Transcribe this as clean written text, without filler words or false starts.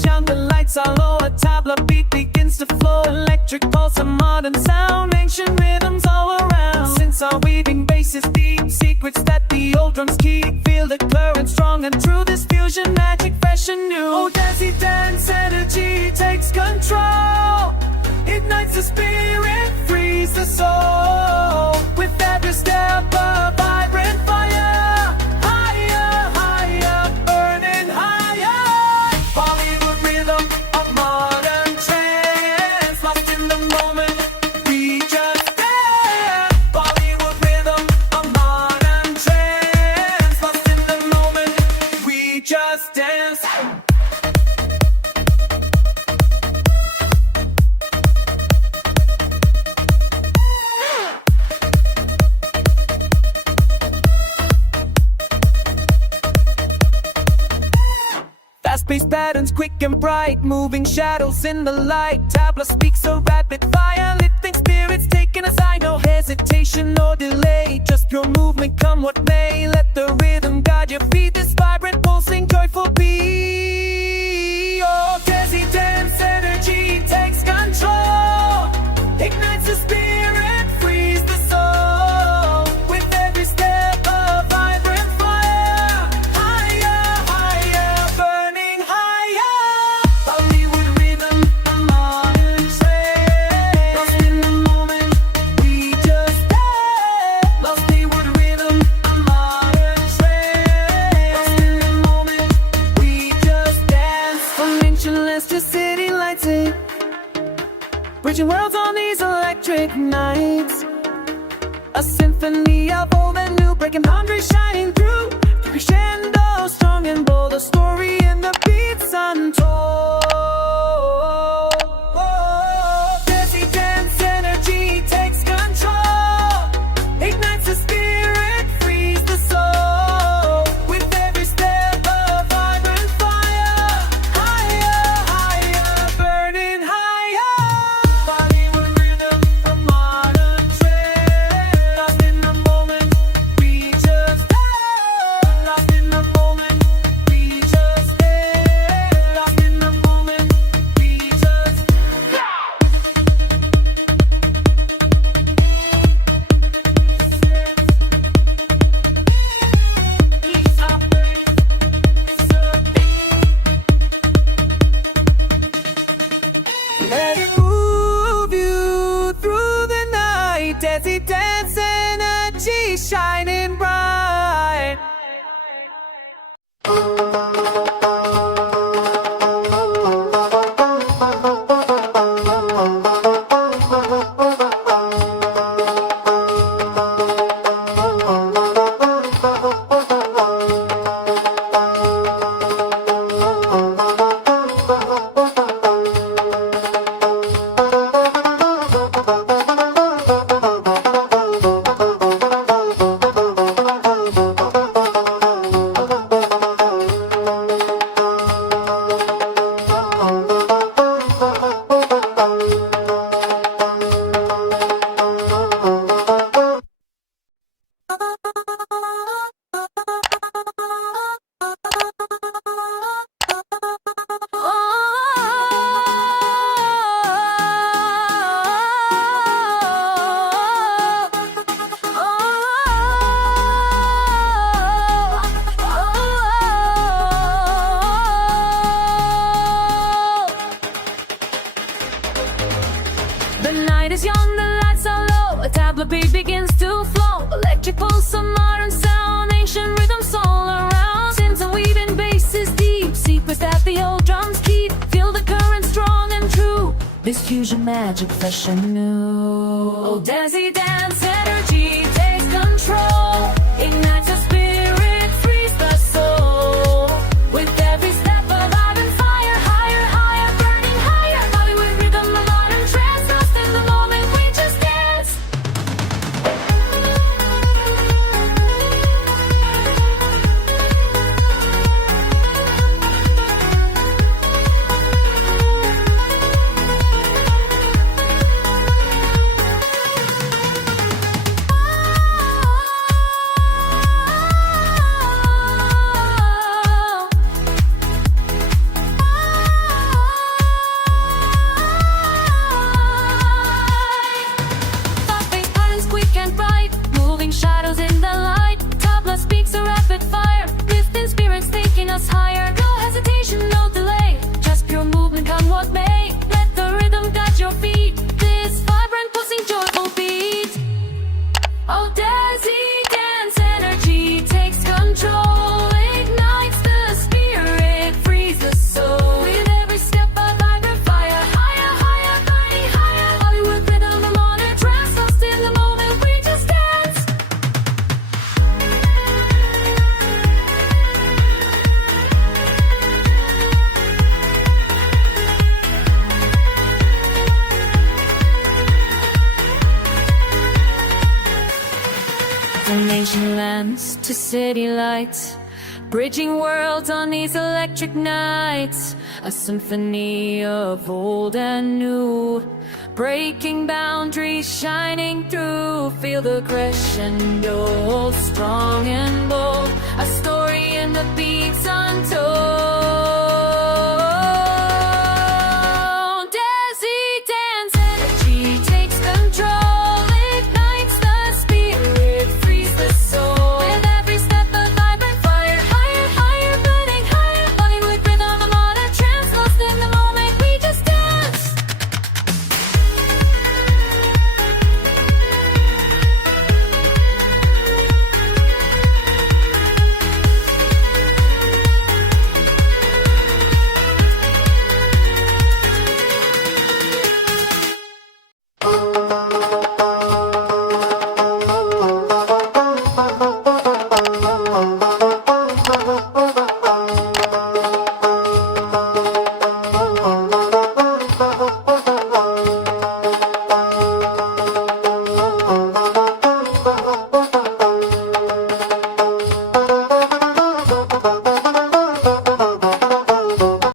is young, the lights are low. A tabla beat begins to flow. Electric pulse, a modern sound. Ancient rhythms all around. Since our weaving bass is deep, secrets that the old drums keep. Feel the current strong and true. This fusion magic, fresh and new. Oh, Desi dance energy takes control. Ignites the spirit, frees the soul. With every step, a vibrant fire. Higher, higher, burning higher. Bollywood rhythm, a modern trance. Lost in the moment, we just dance. Bollywood rhythm, a modern trance. Lost in the moment, we just dance. Fast-paced patterns, quick and bright, moving shadows in the light. Tabla speaks a rapid fire, lifting spirits, taking us high. No hesitation, no delay, just pure movement, come what may. Let the rhythm guide your feet, this vibrant, pulsing, joyful beat. Oh, Desi dance energy takes control. Ignites the spirit, frees the soul. With every step, a vibrant fire. Higher, higher, burning higher. Bollywood rhythm, a modern trance. Lost in the moment, we just dance. Bollywood rhythm, a modern trance. Lost in the moment, we just dance. From ancient lands to city lights, bridging worlds on these electric nights. A symphony of old and new, breaking boundaries, shining through. Crescendo, strong and bold, a story in the beats untold. Desi dance energy takes control. Ignites the spirit, frees the soul. With every step, a vibrant fire. Higher, higher, burning higher. Bollywood rhythm, a modern trance. Lost in the moment, we just dance. Lost in the moment, we just dance. Lost in the moment, we just let it move you through the night. Desi dance energy shining bright. The night is young, the lights are low. A tabla beat begins to flow. Electric pulse, a modern sound. Ancient rhythms all around. Synths and weaving bass is deep. Secrets that the old drums keep. Feel the current strong and true. This fusion magic, fresh and new. Oh, Desi dance energy takes control. Ignites the spirit, frees the soul. With every step, a vibrant fire. Higher, higher, burning higher. Bollywood rhythm, a modern trance. Lost in the moment, we just dance. dance to city lights, bridging worlds on these electric nights. A symphony of old and new, breaking boundaries, shining through. Feel the crescendo, strong and bold, a story in the beats untold.